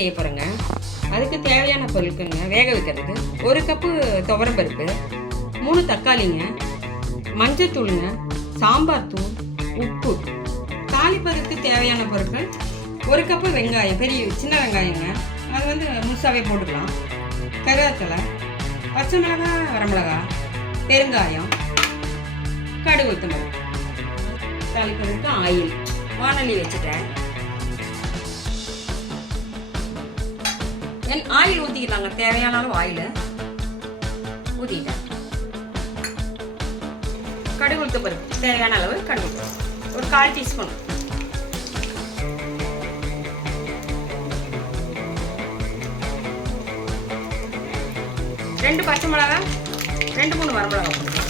செய்ய போகிறேங்க. அதுக்கு தேவையான பொருட்களுங்க வேக வைக்கிறதுக்கு 1 கப்பு துவரம் பருப்பு, 3 தக்காளிங்க, மஞ்சத்தூளுங்க, சாம்பார் தூள், உப்பு. தாளிப்பதற்கு தேவையான பொருட்கள் 1 கப்பு வெங்காயம், சின்ன வெங்காயங்க, அது வந்து முழுசாகவே போட்டுக்கலாம். கருவேப்பிலை, பச்சை மிளகாய், வரமிளகாய், பெருங்காயம், கடுகு உளுத்தம்பருப்பு. தாளிப்பதற்கு ஆயில், வானொலி வச்சுட்டேன். ஆயில் ஊற்றிக்கலாங்க, தேவையான அளவு ஆயில் ஊற்றிட்டேன். கடுகு உளுத்தம்பருப்பு தேவையான அளவு கடுகு, ஒரு 1/4 டீஸ்பூன். ரெண்டு பச்சை மிளகாய், 2-3 வரமிளகாய் போட்டுக்கலாம்.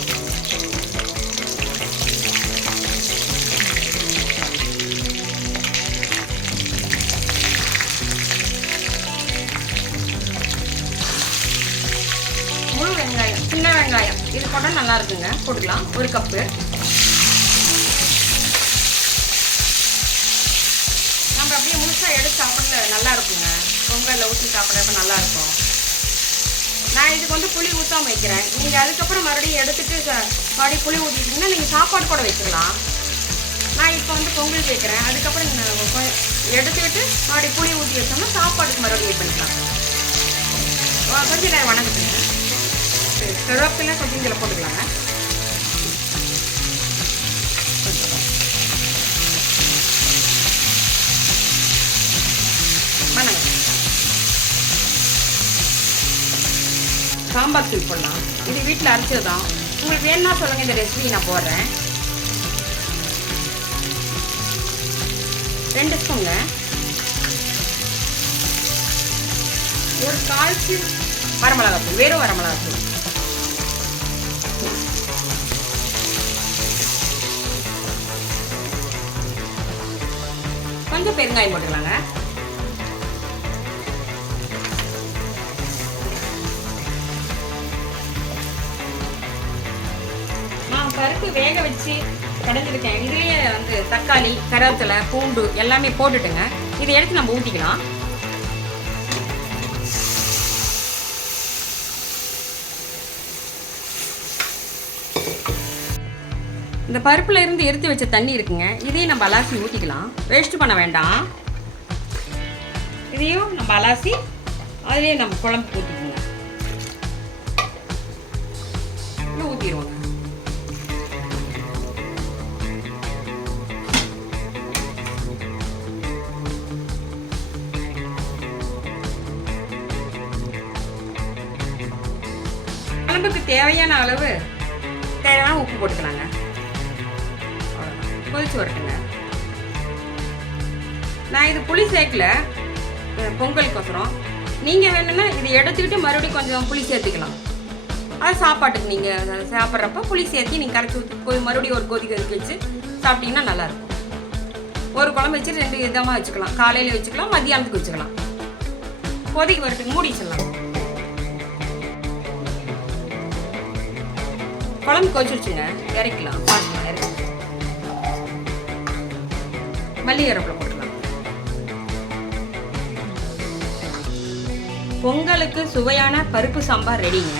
முழு வெங்காயம், சின்ன வெங்காயம் இது போட்டால் நல்லா இருக்குங்க, போட்டுக்கலாம். 1 கப்பு. நம்ம அப்படியே முழுசாக எடுத்து சாப்பிட்ற நல்லா இருக்குங்க, பொங்கலில் ஊற்றி சாப்பிட்றப்ப நல்லா இருக்கும். நான் இதுக்கு வந்து புளி ஊற்றாம வைக்கிறேன். நீங்கள் அதுக்கப்புறம் மறுபடியும் எடுத்துகிட்டு மறுபடியும் புளி ஊற்றிட்டிங்கன்னா நீங்கள் சாப்பாடு கூட வச்சுக்கலாம். நான் இப்போ வந்து பொங்கல் வைக்கிறேன், அதுக்கப்புறம் எடுத்துக்கிட்டு மறுபடியும் புளி ஊற்றி வச்சோம்னா சாப்பாடுக்கு மறுபடியும் பண்ணிக்கலாம். கொஞ்சம் நேரம் வணங்குதுங்க. கருவேப்பிலை கொஞ்சம் இதில் போட்டுக்கலாங்க. வணங்க. சாம்பார் தூள் போடலாம். இது வீட்டில் அரைச்சது தான். உங்களுக்கு வேணும்னா சொல்லுங்கள், இந்த ரெசிபி நான் போடுறேன். 2 ஸ்பூனுங்க. ஒரு 1/4 வரமிளகாய் தூள், வெறும் வரமிளகாய் தூள். கொஞ்சம் பெருங்காயம் போட்டுக்கலாங்க. நான் பருப்பு வேக வச்சு கடைஞ்சிருக்கேன். இதுலேயே வந்து தக்காளி, கருவேப்பிலை, பூண்டு எல்லாமே போட்டுட்டுங்க. இதை எடுத்து நம்ம ஊற்றிக்கலாம். இந்த பருப்பில் இருந்து எடுத்து வச்ச தண்ணி இருக்குங்க, இதையும் நம்ம அலாசி ஊற்றிக்கலாம். வேஸ்ட் பண்ண வேண்டாம். இதையும் நம்ம அலாசி அதிலே நம்ம குழம்பு ஊற்றிக்கோங்க. ஊற்றிடுவோங்க. குழம்புக்கு தேவையான அளவு தேவையான உப்பு போட்டுக்கலாங்க. கொதிச்சு வரட்டுங்க. நான் இது புளி சேர்க்கல பொங்கலுக்கோசரம். நீங்கள் வேணும்னா இதை எடுத்துக்கிட்டு மறுபடியும் கொஞ்சம் புளி சேர்த்துக்கலாம். அது சாப்பாட்டுக்கு நீங்கள் சாப்பிட்றப்ப புளி சேர்த்து நீங்கள் கரைச்சி ஊற்றி மறுபடியும் ஒரு கொதிக்க வச்சு சாப்பிட்டீங்கன்னா நல்லாயிருக்கும். ஒரு குழம்பு வச்சு 2 விதமாக வச்சுக்கலாம். காலையில் வச்சுக்கலாம், மத்தியானத்துக்கு வச்சுக்கலாம். கொதிக்க வரட்டுக்கு மூடி வச்சிடலாம். குழம்பு கொதிச்சுடுச்சுங்க, இறக்கலாம். பார்த்துக்கலாம், இறக்கலாம். மல்லி கருவேப்பிலை போட்டுக்கலாம். பொங்கலுக்கு சுவையான பருப்பு சாம்பார் ரெடிங்க.